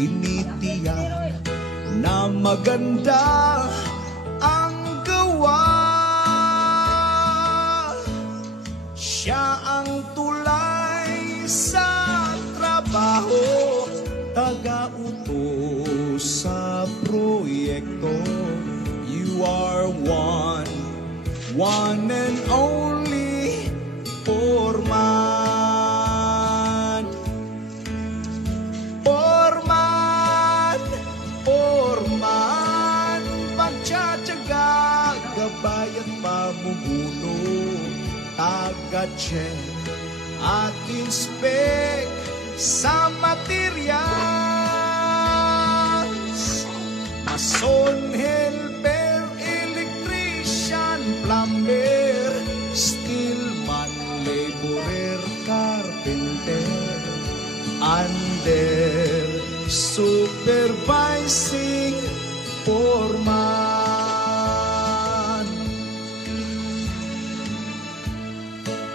tinitiyak na maganda ang gawa. Siya ang tulay sa trabaho, taga-utos sa proyekto. You are one and only Foreman. Foreman, Foreman, pagtsatsaga, gabay at pamumuno, taga-check at inspect sa materials. Mason, helper, electrician, plumber, steelman, laborer, carpenter, under supervising foreman.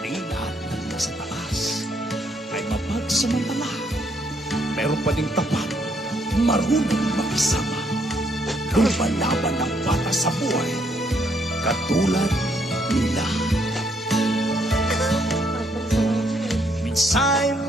Di lahat ng nasa taas ay mapagsamantala, meron pa ding tapat, marunong makisama, lumalaban ng bata sa buhay, katulad nila. Minsan